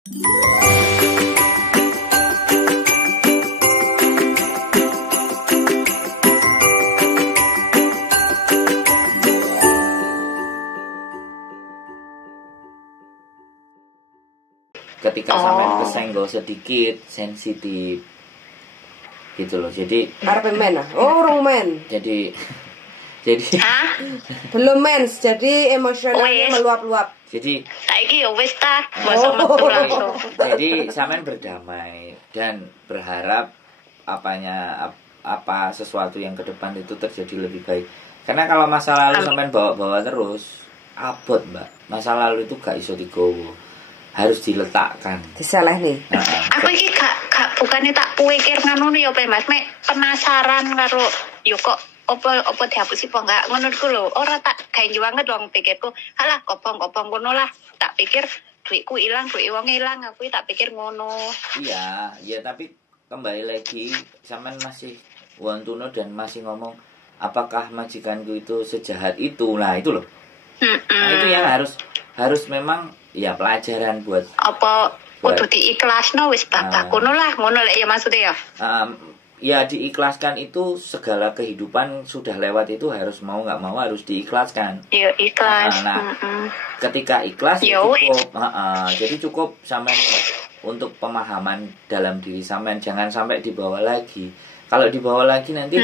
Ketika sampean kesenggol sedikit sensitif gitu loh. Jadi arep men. Urung men. Jadi belum mens, jadi emosionalnya meluap-luap. Jadi saiki ya wis ta, masa metu langsung. Jadi sampean berdamai dan berharap apa sesuatu yang ke depan itu terjadi lebih baik. Karena kalau masa lalu sampean bawa-bawa terus, abot, Mbak. Masa lalu itu gak iso digowo. Harus diletakkan. Diselehne. Aku iki gak bukane tak pikir ngono ya, Mas. Mek penasaran karo yo kok apa dihapusi apa enggak ngono lho. Ora tak gawe banget wong pikirku. Halah kopong-kopong ngono lah. Tak pikir duitku ilang, duit wong ilang, aku tak pikir ngono. Iya, ya tapi kembali lagi sampean masih wontuno dan masih ngomong apakah majikanku itu sejahat itu. Nah, itu loh. Nah, itu yang harus memang ya pelajaran buat apa kudu diikhlasno wis bapak ngono lah, ngono lek ya maksudnya ya. Ya diikhlaskan itu segala kehidupan sudah lewat itu harus mau nggak mau harus diikhlaskan. Iya ikhlas. Ketika ikhlas ya cukup. Jadi cukup sampean untuk pemahaman dalam diri sampean, jangan sampai dibawa lagi. Kalau dibawa lagi nanti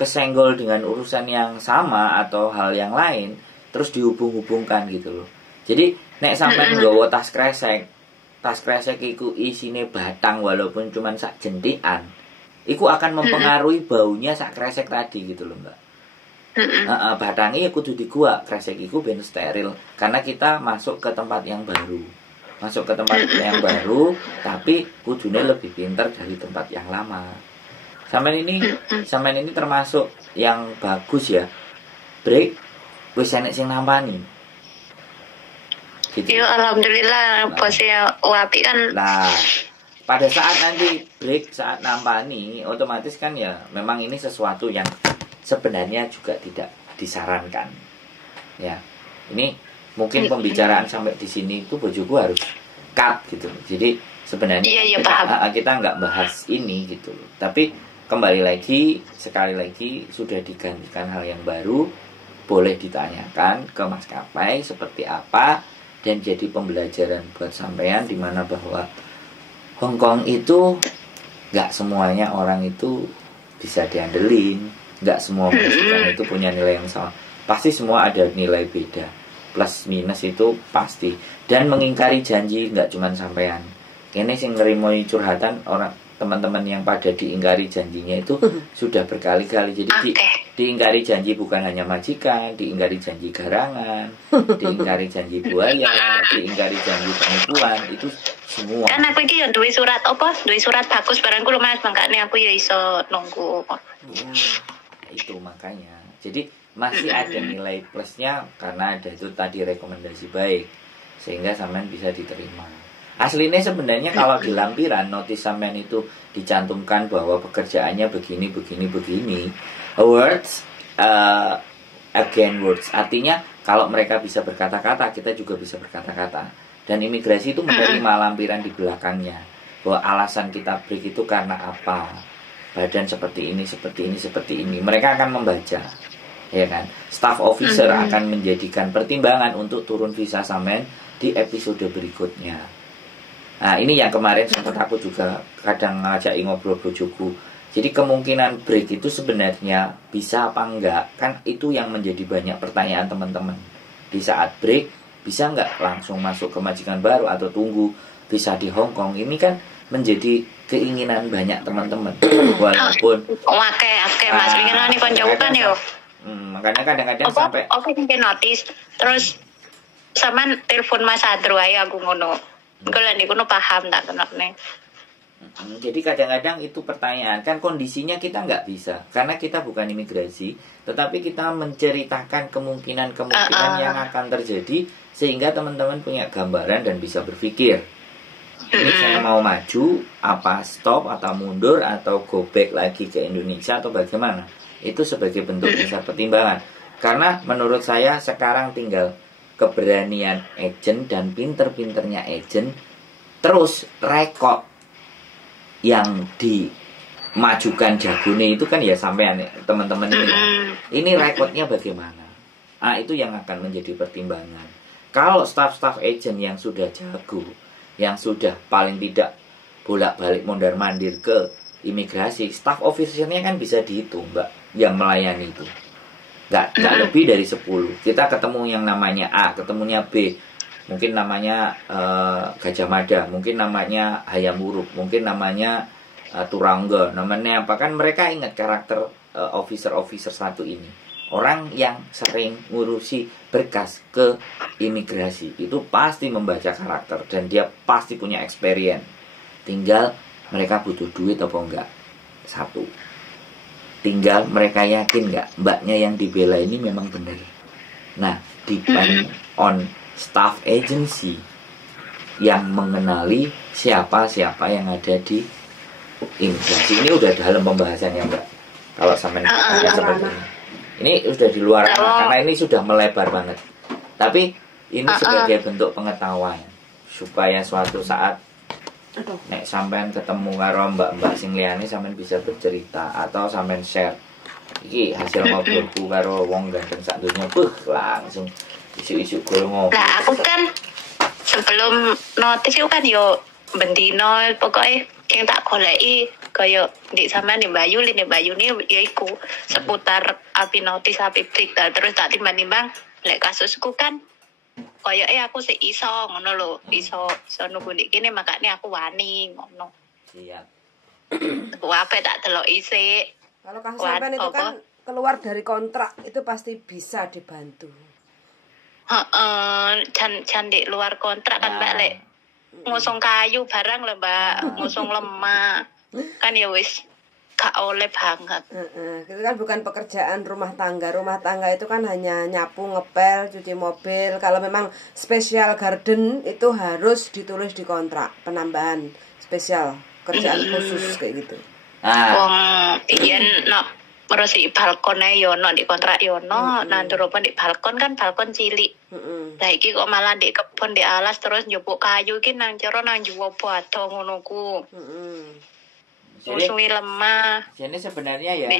kesenggol dengan urusan yang sama atau hal yang lain terus dihubung-hubungkan gitu loh. Jadi nek sampean nggawa tas kresek iku isine batang walaupun cuman sak jentikan. Iku akan mempengaruhi baunya sak kresek tadi gitu loh, Mbak. Batangnya ya kudu diguak, kresek iku ben steril karena kita masuk ke tempat yang baru. Masuk ke tempat yang baru tapi kudune lebih pintar dari tempat yang lama. Sampean ini termasuk yang bagus ya. Break wis enek sing nampani. Gitu. Yo alhamdulillah bosnya wapi kan. Nah, pada saat nanti break, saat nampani, otomatis kan ya memang ini sesuatu yang sebenarnya juga tidak disarankan. Ya, ini mungkin pembicaraan sampai di sini itu bojoku harus cut gitu. Jadi sebenarnya kita nggak bahas ini gitu. Tapi kembali lagi, sekali lagi sudah digantikan hal yang baru, boleh ditanyakan ke maskapai seperti apa dan jadi pembelajaran buat sampean di mana bahwa Hongkong itu gak semuanya orang itu bisa diandelin, gak semua majikan itu punya nilai yang sama. Pasti semua ada nilai beda, plus minus itu pasti. Dan mengingkari janji gak cuma sampean. Ini sing ngerimoi curhatan orang teman-teman yang pada diingkari janjinya itu sudah berkali-kali. Jadi diingkari janji bukan hanya majikan, diingkari janji garangan, diingkari janji buaya, diingkari janji penipuan, itu semua. Kan aku iki yo duwe surat apa? Duwe surat bagus barangku lho Mas, makane aku ya iso nunggu. Itu makanya. Jadi masih ada nilai plusnya karena ada itu tadi rekomendasi baik sehingga sampean bisa diterima. Aslinya sebenarnya kalau di lampiran notis sampean itu dicantumkan bahwa pekerjaannya begini. Words again words. Artinya kalau mereka bisa berkata-kata, kita juga bisa berkata-kata. Dan imigrasi itu menerima lampiran di belakangnya bahwa alasan kita break itu karena apa. Badan seperti ini. Mereka akan membaca. Ya kan? Staff officer akan menjadikan pertimbangan untuk turun visa sampean di episode berikutnya. Nah ini yang kemarin sempat aku juga kadang ngajak ngobrol bojoku. Jadi kemungkinan break itu sebenarnya bisa apa enggak, kan itu yang menjadi banyak pertanyaan teman-teman. Di saat break bisa enggak langsung masuk ke majikan baru atau tunggu visa di Hong Kong. Ini kan menjadi keinginan banyak teman-teman. Walaupun oke Mas ingin nih koncoku kan yo. Makanya kadang-kadang sampai notis terus sama telepon Mas Adro ae aku ngono. Kalau nih kuno paham tak kenapa. Jadi kadang-kadang itu pertanyaan, kan kondisinya kita nggak bisa karena kita bukan imigrasi, tetapi kita menceritakan kemungkinan yang akan terjadi sehingga teman-teman punya gambaran dan bisa berpikir. Ini saya mau maju, apa stop atau mundur atau go back lagi ke Indonesia atau bagaimana? Itu sebagai bentuk besar pertimbangan. Karena menurut saya sekarang tinggal keberanian agent dan pinter-pinternya agent Terus rekod yang dimajukan Jagone itu kan ya sampean teman-teman ini. Ini rekodnya bagaimana? Ah, itu yang akan menjadi pertimbangan. Kalau staff-staff agent yang sudah jago, yang sudah paling tidak bolak-balik mondar-mandir ke imigrasi, staff officernya kan bisa dihitung, Mbak, yang melayani itu. Nggak lebih dari 10. Kita ketemu yang namanya A, ketemunya B, mungkin namanya Gajah Mada, mungkin namanya Hayam Wuruk, mungkin namanya Turangga, namanya apa, kan mereka ingat karakter officer satu ini. Orang yang sering ngurusi berkas ke imigrasi itu pasti membaca karakter dan dia pasti punya experience. Tinggal mereka butuh duit atau enggak. Satu. Tinggal mereka yakin enggak mbaknya yang dibela ini memang benar. Nah, depend on staff agency yang mengenali siapa-siapa yang ada di imigrasi. Ini udah dalam pembahasannya, Mbak. Kalau sampai seperti ini. Ini sudah di luar karena ini sudah melebar banget. Tapi ini sebagai bentuk pengetahuan supaya suatu saat nek sampean ketemu karo mbak-mbak sing liyane sampean bisa bercerita atau sampean share. Iki hasil ngobrolku karo wong ganteng sak donya, langsung isu-isu golongo. Lah aku kan sebelum notis itu kan yo bendino pokoknya yang tak goleki kaya di sampean di Bayu ini ya iku seputar api notis api break terus tak timbang-timbang lek kasusku kan kaya aku sih iso ngono lho, iso nunggu nek kene makane aku wani ngono. Siap. Apa tak delok isik. Kalau kasus sampean itu kan keluar dari kontrak itu pasti bisa dibantu. Jan di luar kontrak kan Mbak lek ngusung kayu barang lho Mbak, ngusung lemah. Kan ya wis gak oleh banget. Itu kan bukan pekerjaan rumah tangga. Rumah tangga itu kan hanya nyapu, ngepel, cuci mobil. Kalau memang special garden itu harus ditulis di kontrak penambahan spesial kerjaan khusus kayak gitu. Wong yen merusi balkonnya yono di kontrak yono, nanti rupa di balkon kan balkon cilik. Lah iki kok malah di kebun di alas terus njupuk kayu iki nang jero nang juwo bado ngono ku. Musuhi lemah. Jadi sebenarnya ya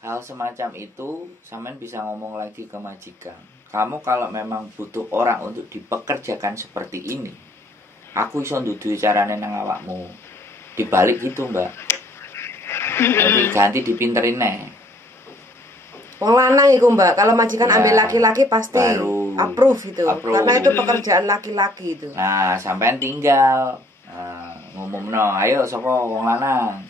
hal semacam itu sampean bisa ngomong lagi ke majikan. Kamu kalau memang butuh orang untuk dipekerjakan seperti ini, aku iso ndudui carane nang awakmu. Dibalik gitu, Mbak. Nanti ganti dipinterin nih. Wong lanang iku Mbak, kalau majikan ambil laki-laki pasti approve itu. Karena itu pekerjaan laki-laki itu. Nah, sampean tinggal ngumumno, ayo sapa wong lanang.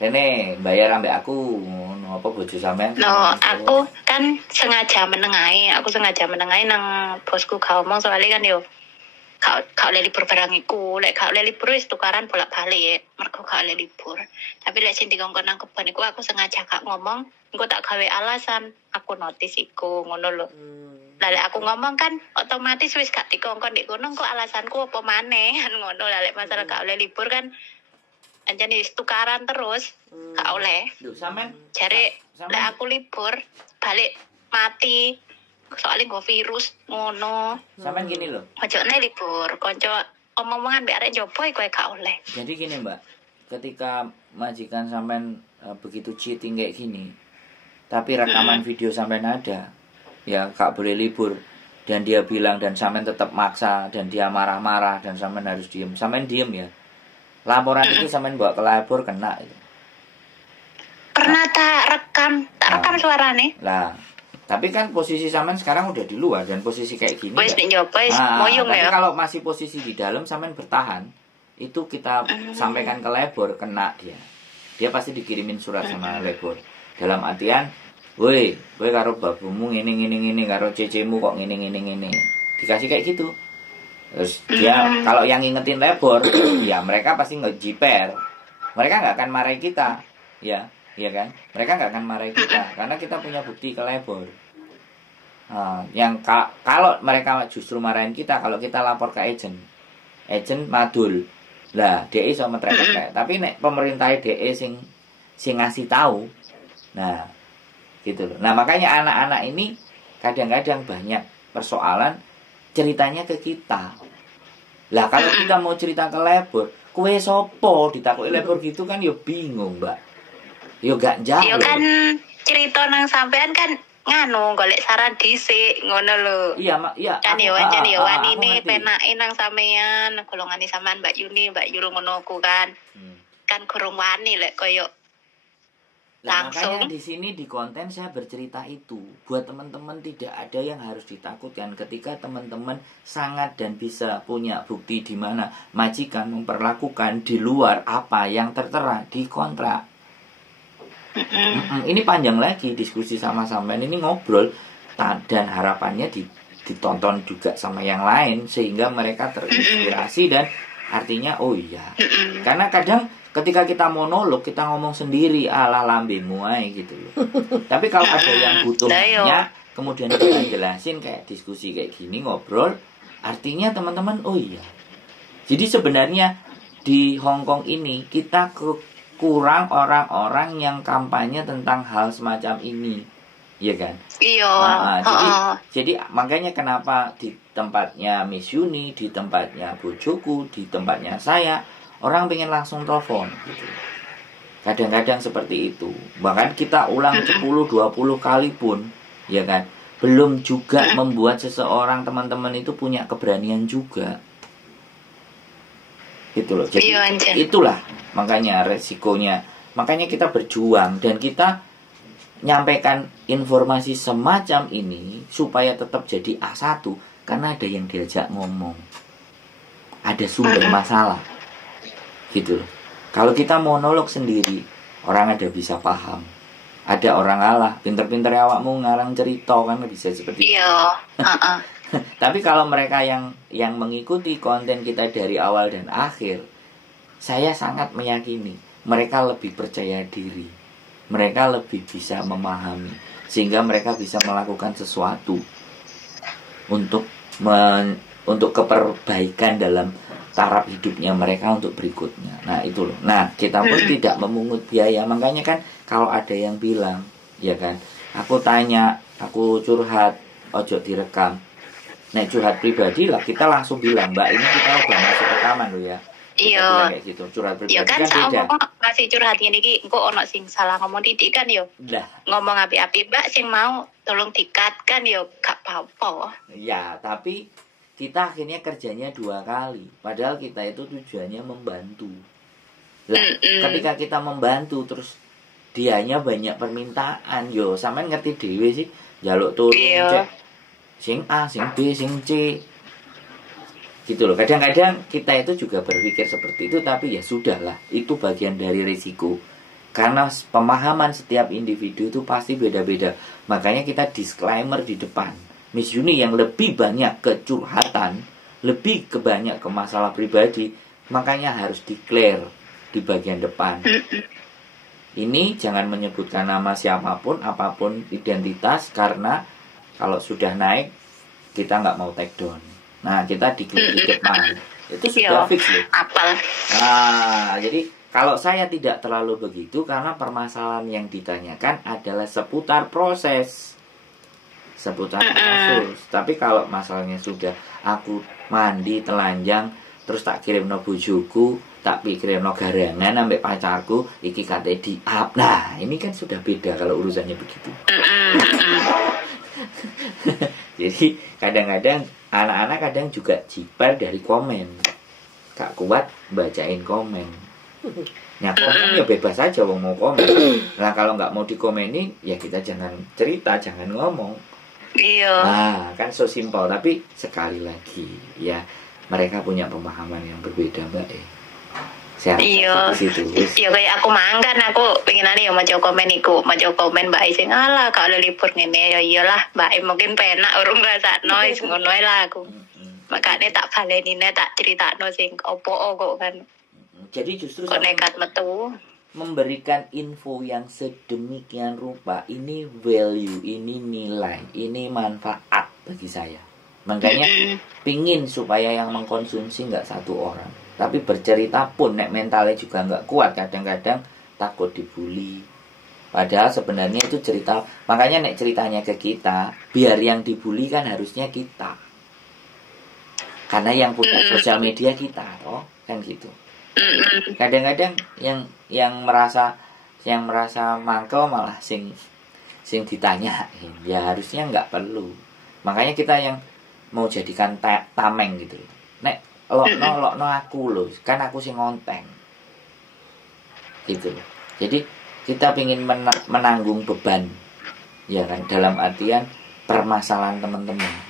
Rene bayar ambek aku, ngono apa bojo sampean? No, aku kan sengaja menengahi nang bosku gak omong soalnya kan yo kau oleh libur barang iku, lek kau oleh libur wis tukaran bolak-balik, mergo kau oleh libur. Tapi lek sing dikongkon nang kebon iku aku sengaja gak ngomong, engko tak gawe alasan, aku notis iku ngono lho. Lah lek aku ngomong kan otomatis wis gak dikongkon dik kono kok alasanku apa maneh kan ngono. Lah lek masalah gak oleh libur kan anjane wis tukaran terus, gak oleh. Lho sampean jare lek aku libur balik mati. Soalnya gue virus ngono. Sampean gini loh. Ojone libur, konco omong-omongan mbek arek jopo iku gak oleh. Jadi gini Mbak, ketika majikan sampean begitu cheating kayak gini, tapi rekaman video sampean ada, ya gak boleh libur, dan dia bilang dan sampean tetap maksa dan dia marah-marah dan sampean harus diem, sampean diem ya. Laporan itu sampean bawa ke labor kena itu. Pernah tak rekam suarane. Lah, tapi kan posisi sampean sekarang udah di luar dan posisi kayak gini. Wis nyoba wis moyong ya. Tapi kalau masih posisi di dalam sampean bertahan, itu kita sampaikan ke labor kena dia. Dia pasti dikirimin surat sama labor. Dalam artian, woi karo babumu ngene karo cecemu kok ngene. Dikasih kayak gitu. Terus dia kalau yang ngingetin labor, ya mereka pasti ngejiper. Mereka nggak akan marahi kita, ya. Iya kan? Mereka nggak akan marahi kita karena kita punya bukti ke labor. Yang kalau mereka justru marahin kita kalau kita lapor ke agent madul. Lah, DE iso metrek-metrek. Tapi nek pemerintah DE sing ngasih tahu. Nah, gitu loh. Nah, makanya anak-anak ini kadang-kadang banyak persoalan ceritanya ke kita. Lah kalau kita mau cerita ke Lebor, kowe sopo ditakoki Lebor gitu kan yo bingung, Mbak. Yo gak jawab. Yo kan cerita nang sampean kan nganu golek saran dhisik ngono lho. Iya, iya. Kan yo wancen yo wanine penake nang sampean, golongane sampean Mbak Yuni, Mbak Yuru ngono ku kan. Kan kurang wani lek koyo langsung. langsung. Makanya di sini di konten saya bercerita itu buat teman-teman tidak ada yang harus ditakutkan ketika teman-teman sangat dan bisa punya bukti di mana majikan memperlakukan di luar apa yang tertera di kontrak. Ini panjang lagi diskusi sama sampean ini ngobrol dan harapannya ditonton juga sama yang lain sehingga mereka terinspirasi dan artinya oh iya. Karena kadang ketika kita monolog, kita ngomong sendiri ala lambemu ae gitu loh. Tapi kalau ada yang butuhnya, kemudian kita jelasin kayak diskusi kayak gini, ngobrol, artinya teman-teman, oh iya. Jadi sebenarnya di Hong Kong ini, kita kurang orang-orang yang kampanye tentang hal semacam ini. Iya kan? Iya. Jadi makanya kenapa di tempatnya Miss Yuni, di tempatnya Bojoku, di tempatnya saya, orang pengen langsung telepon gitu. Kadang-kadang seperti itu. Bahkan kita ulang 10-20 kali pun, ya kan, belum juga membuat seseorang teman-teman itu punya keberanian juga. Gitu loh. Jadi itulah makanya resikonya. Makanya kita berjuang dan kita nyampaikan informasi semacam ini supaya tetap jadi A1 karena ada yang diajak ngomong. Ada sumber masalah. Gitu loh. Kalau kita monolog sendiri, orang ada bisa paham. Ada orang alah, pinter-pinter awakmu ngarang cerita kan bisa seperti itu. Iya. Tapi kalau mereka yang mengikuti konten kita dari awal dan akhir, saya sangat meyakini mereka lebih percaya diri. Mereka lebih bisa memahami sehingga mereka bisa melakukan sesuatu untuk keperbaikan dalam taraf hidupnya mereka untuk berikutnya. Nah itu loh. Nah kita pun tidak memungut biaya. Makanya kan kalau ada yang bilang, ya kan, aku tanya, aku curhat, ojo direkam. Nah curhat pribadi lah kita langsung bilang, Mbak ini kita udah masuk rekaman loh ya. Iya. Kayak gitu. Curhat pribadi ya kan beda. Kok masih curhat ini ki, kok ono sing salah ngomong didik kan yo. Lah. Ngomong api-api Mbak sing mau tolong dikat kan yo gak apa-apa. Ya tapi kita akhirnya kerjanya 2 kali. Padahal kita itu tujuannya membantu. Lah, ketika kita membantu terus dianya banyak permintaan, yo sampean ngerti dhewe sih, njaluk turun cek sing A, sing B, sing C. Gitu loh. Kadang-kadang kita itu juga berpikir seperti itu, tapi ya sudahlah, itu bagian dari risiko. Karena pemahaman setiap individu itu pasti beda-beda. Makanya kita disclaimer di depan. Miss Yuni yang lebih banyak kecurhatan, lebih banyak ke masalah pribadi, makanya harus declare di bagian depan. Ini jangan menyebutkan nama siapapun, apapun identitas, karena kalau sudah naik, kita nggak mau take down. Nah, kita di depan. Itu sudah fix loh. Apal. Nah, jadi kalau saya tidak terlalu begitu, karena permasalahan yang ditanyakan adalah seputar proses. Seputar kasus. Tapi kalau masalahnya sudah aku mandi telanjang terus tak kirim no bojoku, tak kirim no garangan sampai pacarku iki kate di up. Nah ini kan sudah beda kalau urusannya begitu. Jadi kadang-kadang anak-anak kadang juga jiper dari komen, gak kuat bacain komen. Nah komen ya bebas aja wong mau komen. Nah kalau nggak mau dikomenin ya kita jangan cerita, jangan ngomong. Iya. Nah, kan so simpel. Tapi sekali lagi, ya mereka punya pemahaman yang berbeda, Mbak. Saya rasa situ. Iya kayak aku mangkan, aku pengen ya maca komen iku, maca komen Mbak sing ala kalau libur ngene ya iyalah, Mbak mungkin penak urung ngrasakno wis ngono ae lah aku. Makane tak balenine tak critakno sing opo kok kan. Jadi justru kok nekat metu memberikan info yang sedemikian rupa, ini value, ini nilai, ini manfaat bagi saya. Makanya pingin supaya yang mengkonsumsi nggak satu orang, tapi bercerita pun nek mentalnya juga nggak kuat, kadang-kadang takut dibully. Padahal sebenarnya itu cerita, makanya nek ceritanya ke kita, biar yang dibully kan harusnya kita. Karena yang punya sosial media kita, toh kan gitu. Kadang-kadang yang merasa mangkel malah sing ditanya, ya harusnya nggak perlu. Makanya kita yang mau jadikan tameng gitu. Nek lokno aku loh, kan aku sing ngonteng. Gitu. Jadi kita ingin menanggung beban, ya kan, dalam artian permasalahan teman-teman.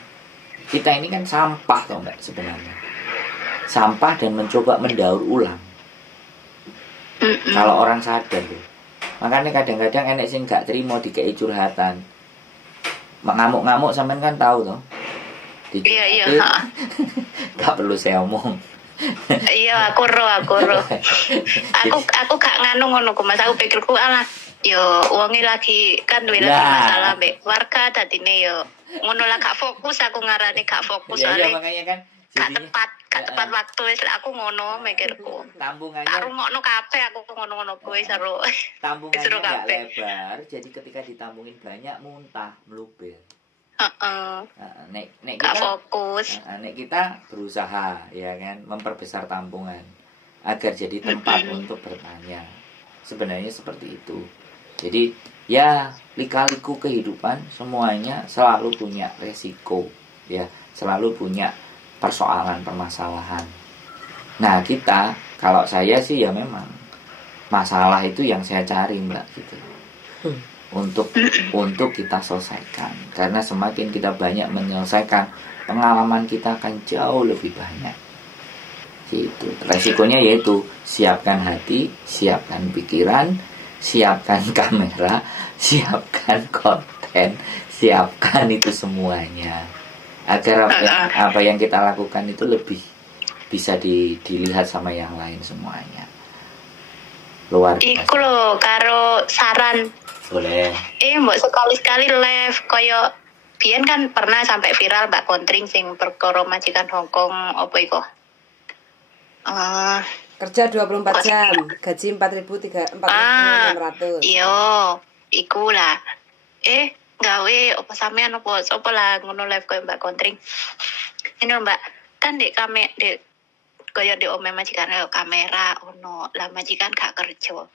Kita ini kan sampah toh Mbak sebenarnya. Sampah dan mencoba mendaur ulang. Kalau orang sadar tuh. Makanya kadang-kadang enek sing gak terima dikei curhatan. Ngamuk-ngamuk sampean kan tahu toh. Iya. Gak perlu saya omong. Iya, aku ro. Aku gak nganu ngono ku Mas, aku pikirku alah yo wonge lagi kan duwe masalah mbek warga dadine yo ngono lah gak fokus, aku ngarani gak fokus ya, soalnya makanya kan gak tepat waktu wis aku ngono mikirku. Tambungannya tak rungokno kabeh aku ngono-ngono kuwi seru. Tambungannya gak lebar, jadi ketika ditambungin banyak muntah, meluber. Nek gak kita fokus. Nek kita berusaha ya kan memperbesar tampungan agar jadi tempat untuk bertanya. Sebenarnya seperti itu. Jadi ya lika-liku kehidupan semuanya selalu punya resiko, ya, selalu punya persoalan, permasalahan. Nah, kita, kalau saya sih ya memang masalah itu yang saya cari Mbak gitu. Untuk kita selesaikan. Karena semakin kita banyak menyelesaikan, pengalaman kita akan jauh lebih banyak. Gitu. Resikonya yaitu siapkan hati, siapkan pikiran, siapkan kamera, siapkan konten, siapkan itu semuanya. Agar apa yang kita lakukan itu lebih bisa dilihat sama yang lain semuanya. Luar biasa. Iku lho karo saran. Boleh. Mbok sekali-sekali live koyo biyen kan pernah sampai viral Mbak Kontring sing perkara majikan Hongkong apa iku? Kerja 24 jam, gaji 4.600. Iya, iku lah. Gawe apa sampean apa sapa lah ngono live koyo Mbak Kontring. Ini Mbak, kan dek koyo dek omeh majikan kamera ono, lah majikan gak kerja.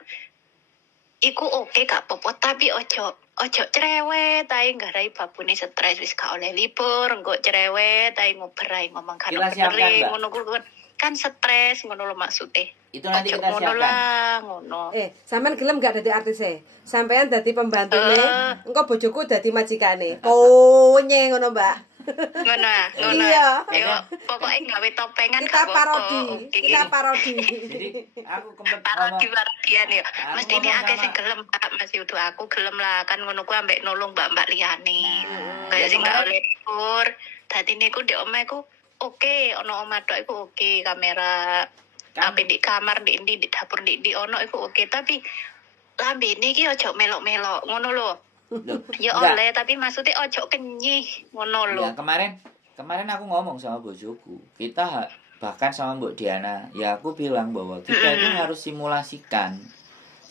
Iku oke gak apa-apa, tapi ojo cerewet ae nggarai babune stres wis gak oleh libur, engko cerewet ae ngobrol ngomong kan bener ngono kuwi kan stres ngono lho maksudnya. Itu nanti kita ngono siapkan. Lah, ngono. Sampean gelem gak dadi artise? Sampean dadi pembantune, engko bojoku dadi majikane. Ponye ngono, Mbak. Ngono. Iya. Yo, pokoke gawe topengan kita parodi. Jadi aku parodian ya. Mesti ini akeh sing gelem Pak, Mas Yudo aku gelem lah kan ngono kuwi ambek nolong mbak-mbak liyane. Kayak sing gak oleh libur. Dadi niku ndek omahku oke, ono omah tok iku oke, kamera ape di kamar di dapur di ono iku oke, tapi lambene iki ojo melok-melok ngono lho. Ya oleh tapi maksudnya ojo kenyih ngono lho. Ya kemarin aku ngomong sama bojoku. Kita bahkan sama Mbak Diana, ya aku bilang bahwa kita itu harus simulasikan.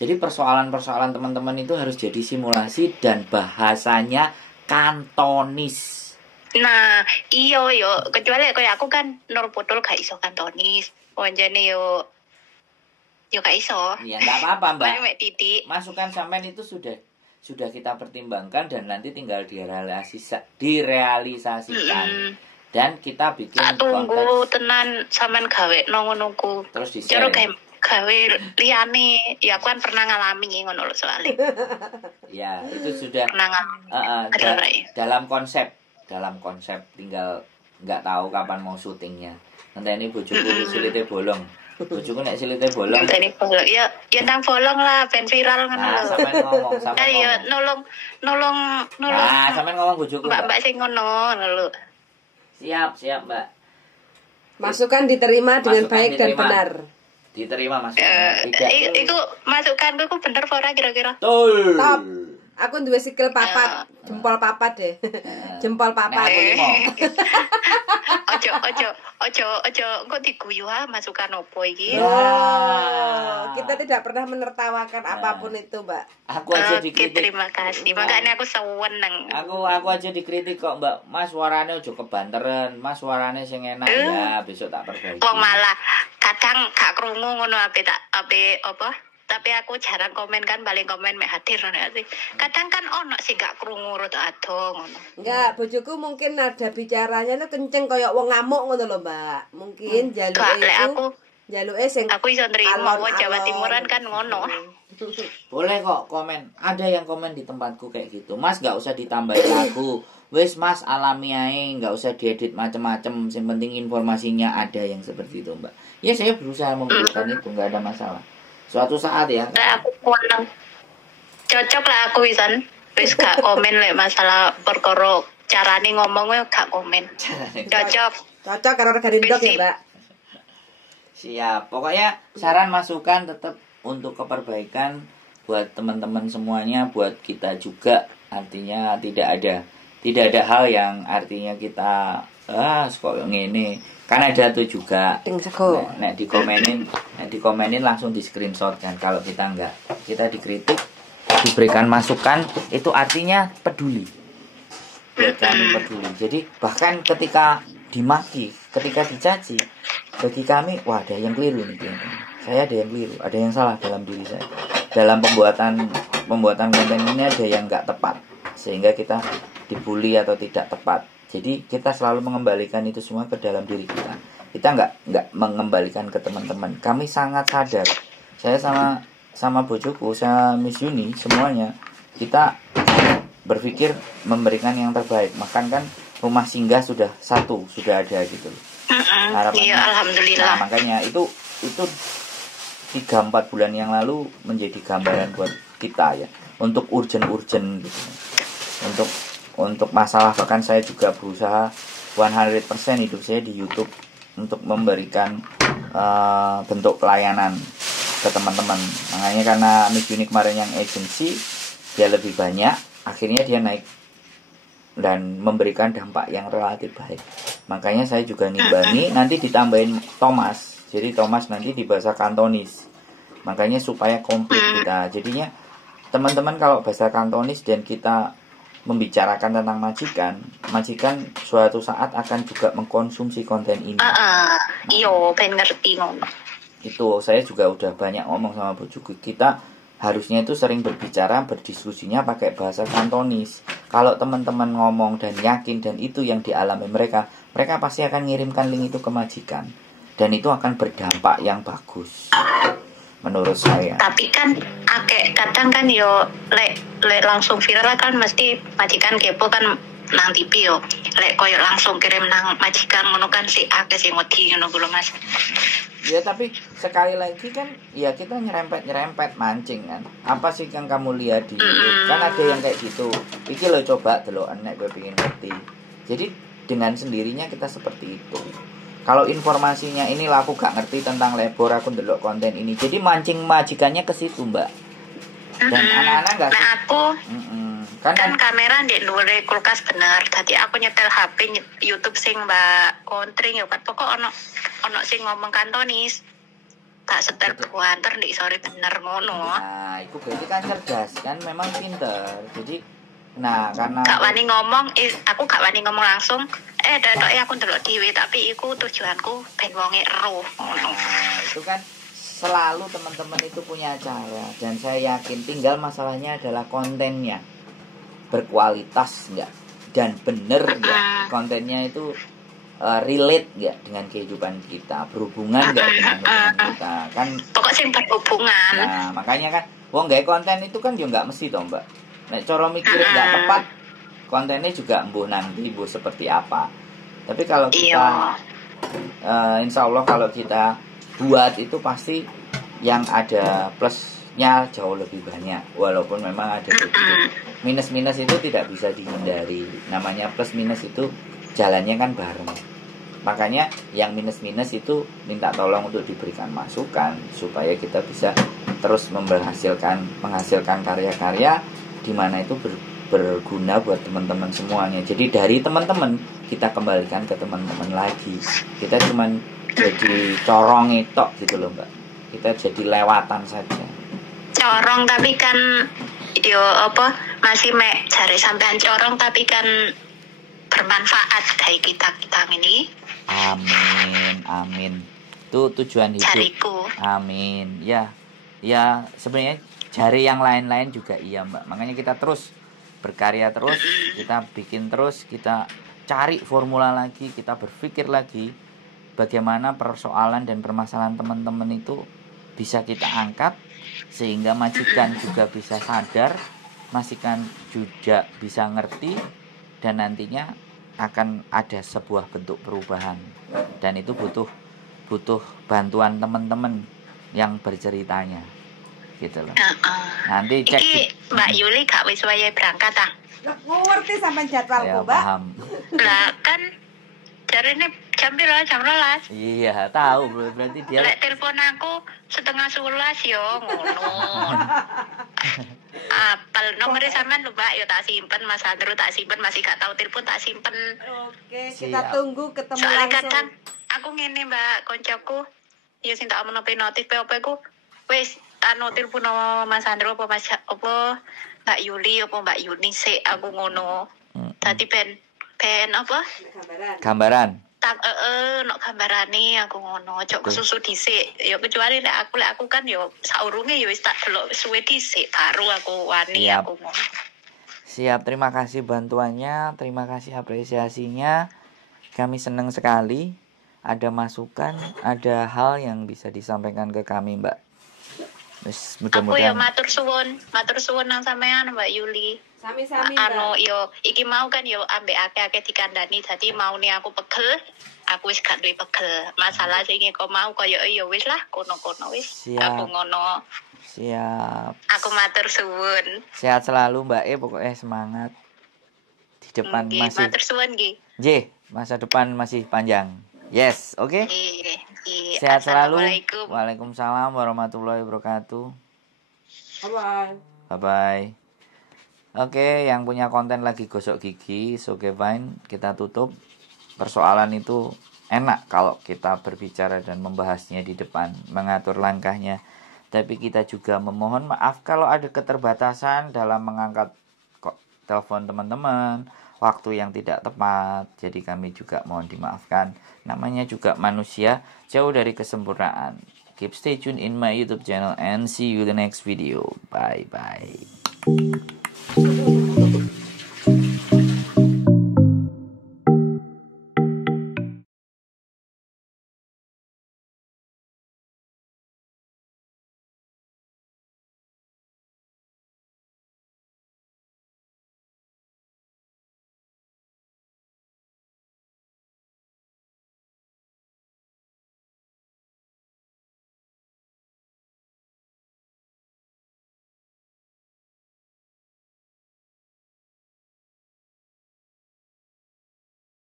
Jadi persoalan-persoalan teman-teman itu harus jadi simulasi dan bahasanya kantonis. Nah, iyo kecuali kayak aku kan Nur Putul gak iso kantonis. Onjane yo gak iso. Ya enggak apa-apa, Mbak. Titik. Masukan sampean itu sudah kita pertimbangkan dan nanti tinggal direalisasikan. Dan kita bikin tunggu tenan sampean gawe ngono ku. Terus di-share. Gawe liyane, ya aku kan pernah ngalami ngono lho soalnya. Ya, itu sudah dalam konsep tinggal nggak tahu kapan mau syutingnya. Nanti ini bojoku silite bolong. Bojoku nek silite bolong. Nanti ini bolong. Ya nang bolong lah ben viral ngono lho. Sampean ngomong. Ya nolong. Sampean ngomong bojoku. Mbak sing ngono lho. Siap, Mbak. Masukan diterima dengan baik dan benar. Diterima masukan. Iku masukanku bener ora kira-kira? Top. Aku duwe sikil papat, jempol papat deh. Jempol papat. Nek aku Ojo kok diguyu masukan opo iki. Kita tidak pernah menertawakan apapun itu, Mbak. Aku aja Oke, dikritik. terima kasih. Makanya aku seneng. Aku aja dikritik kok, Mbak. Mas suarane ojo kebanteran. Mas suarane sing enak ya, besok tak perbaiki. Wong malah kadang gak krungu ngono ape apa? Tapi aku jarang komen kan, paling komen mek hadir ngono sih. Kadang kan ono sing gak krungu rada ado ngono. Enggak, bojoku mungkin nada bicaranya itu kenceng kayak wong ngamuk ngono lho, Mbak. Mungkin Gak, jaluke lek itu jaluke sing aku iso nrimo alon-alon. wong Jawa Timuran kan ngono. Boleh kok komen. Ada yang komen di tempatku kayak gitu. Mas gak usah ditambahin lagu. Wes Mas alami ae, gak usah diedit macem-macem. Yang penting informasinya ada yang seperti itu, Mbak. Ya saya berusaha memberikan itu, gak ada masalah. Suatu saat ya. Lek aku kuwi cocok lah aku wisan. Wis gak komen lek masalah perkara carane ngomong gak komen. Cocok. Cocok karo regane ndok ya, Prinsip. Mbak. Siap. Pokoknya saran masukan tetap untuk keperbaikan buat teman-teman semuanya, buat kita juga. Artinya tidak ada hal yang artinya kita kok ngene. Kan ada tuh juga. Ting sego. Nek dikomenin langsung di screenshot kan. Kalau kita enggak, kita dikritik, diberikan masukan, itu artinya peduli. Buat kami peduli. Jadi bahkan ketika dimaki, ketika dicaci, bagi kami, wah ada yang keliru nih. Saya ada yang keliru, ada yang salah dalam diri saya. Dalam pembuatan konten ini ada yang nggak tepat, sehingga kita dibully atau tidak tepat. Jadi kita selalu mengembalikan itu semua ke dalam diri kita. Kita nggak mengembalikan ke teman-teman. Kami sangat sadar. Saya sama bojoku, saya Miss Yuni, semuanya kita berpikir memberikan yang terbaik. Bahkan kan rumah singgah sudah ada gitu. Iya, alhamdulillah. Nah, makanya itu 3-4 bulan yang lalu menjadi gambaran buat kita ya. Untuk urgent gitu. Untuk masalah, bahkan saya juga berusaha 100% hidup saya di YouTube untuk memberikan bentuk pelayanan ke teman-teman. Makanya karena Miss Uni kemarin yang agency, dia lebih banyak, akhirnya dia naik dan memberikan dampak yang relatif baik. Makanya saya juga nimbangi nanti ditambahin Thomas. Jadi Thomas nanti di bahasa Kantonis. Makanya supaya komplit kita. Jadinya teman-teman kalau bahasa Kantonis dan kita membicarakan tentang majikan suatu saat akan juga mengkonsumsi konten ini. Iyo, pengen ngerti ngono. Itu saya juga udah banyak ngomong sama bojoku, kita harusnya itu sering berbicara, berdiskusinya pakai bahasa Kantonis. Kalau teman-teman ngomong dan yakin dan itu yang dialami mereka pasti akan ngirimkan link itu ke majikan. Dan itu akan berdampak yang bagus. Menurut saya. Tapi kan kadang kan yo lek langsung viral kan mesti majikan kepo kan nang TV yo. Lek koyo langsung kirim nang majikan ngono kan si akeh sing wedi ngono kuwi Mas. Ya tapi sekali lagi kan ya kita nyerempet mancing kan. Apa sih yang kamu lihat di YouTube? Kan ada yang kayak gitu. Iki lo coba deloken nek kowe pengen ngerti. Jadi dengan sendirinya kita seperti itu. Kalau informasinya ini lah aku gak ngerti tentang labor, aku ndelok konten ini. Jadi mancing majikannya ke situ, Mbak. Dan anak-anak gak sih? Nah aku kan kamera ndek dhuwure kulkas bener. Dadi aku nyetel HP YouTube sing Mbak Kontring ya kan pokok ono sing ngomong Kantonis. Tak setel buanter ndek sore bener ngono. Nah, itu berarti kan cerdas, kan memang pinter. Jadi karena gak wani ngomong, aku gak wani ngomong langsung. Datoke aku ndelok dhewe tapi iku tujuanku ben wonge ero. Nah, itu kan selalu teman-teman itu punya cara dan saya yakin tinggal masalahnya adalah kontennya berkualitas enggak dan bener enggak, kontennya itu relate enggak dengan kehidupan kita, berhubungan enggak dengan kehidupan kita kan pokok sing berhubungan. Nah makanya kan wong gawe konten itu kan yo enggak mesti toh Mbak, nek cara mikir enggak tepat kontennya juga mbuh nanti mbuh seperti apa. Tapi kalau kita insya Allah kalau kita buat itu pasti yang ada plusnya jauh lebih banyak. Walaupun memang ada minus-minus itu tidak bisa dihindari. Namanya plus minus itu jalannya kan bareng. Makanya yang minus-minus itu minta tolong untuk diberikan masukan supaya kita bisa terus menghasilkan karya-karya dimana itu berguna buat teman-teman semuanya. Jadi dari teman-teman kita kembalikan ke teman-teman lagi. Kita cuman jadi corong itu gitu loh Mbak. Kita jadi lewatan saja. Corong tapi kan yo apa masih mek cari sampean corong tapi kan bermanfaat dari kita ini. Amin. Itu tujuan hidup. Cariku. Amin. Ya sebenarnya jari yang lain-lain juga iya Mbak. Makanya kita terus berkarya terus, kita bikin terus, kita cari formula lagi, kita berpikir lagi bagaimana persoalan dan permasalahan teman-teman itu bisa kita angkat sehingga majikan juga bisa sadar, majikan juga bisa ngerti, dan nantinya akan ada sebuah bentuk perubahan, dan itu butuh bantuan teman-teman yang berceritanya gitu loh. Nanti cek Mbak Yuli gak wis wayahe berangkat ah. Ngerti sampean jadwalku, Mbak. Paham. Lah kan jarene jam 12. Iya, tahu berarti dia lek telepon aku 10:30 yo ngono. Apal nomor sampean lho Mbak, yo tak simpen, Mas Andrew tak simpen, masih gak tahu telepon tak simpen. Oke, kita tunggu ketemu soalnya langsung. Kadang aku ngene Mbak, koncoku yo sing tak omongno notif POP ku wis telepon sama Mas Andrew apa Mas apa Mbak Yuli apa Mbak Yuni sik aku ngono. Tadi ben apa? Gambaran. Tak nok gambarane aku ngono, ojo kesusu dhisik. Ya kecuali lek aku kan yo saurunge yo wis tak delok suwe dhisik baru aku wani aku ngono. Siap, terima kasih bantuannya, terima kasih apresiasinya. Kami senang sekali ada masukan, ada hal yang bisa disampaikan ke kami, Mbak. Aku yo Mudah-mudahan. matur suwun nang sampean Mbak Yuli. Sami-sami Anu yo iki mau kan yo ambek akeh-akeh dikandani dadi maune aku pegel, aku wis gak duwe pegel. Masalah sing kok mau koyo yo wis lah kono-kono wis. Aku ngono. Siap. Aku matur suwun. Sehat selalu Mbak pokoknya semangat. Di depan masih. Matur suwun nggih. Nggih, masa depan masih panjang. Yes, oke. Sehat selalu. Waalaikumsalam warahmatullahi wabarakatuh. Bye-bye. Oke, yang punya konten lagi gosok gigi, oke fine, kita tutup. Persoalan itu enak kalau kita berbicara dan membahasnya di depan, mengatur langkahnya. Tapi kita juga memohon maaf kalau ada keterbatasan dalam mengangkat telepon teman-teman, waktu yang tidak tepat. Jadi kami juga mohon dimaafkan. Namanya juga manusia, jauh dari kesempurnaan. Keep stay tune in my YouTube channel and see you the next video. Bye bye.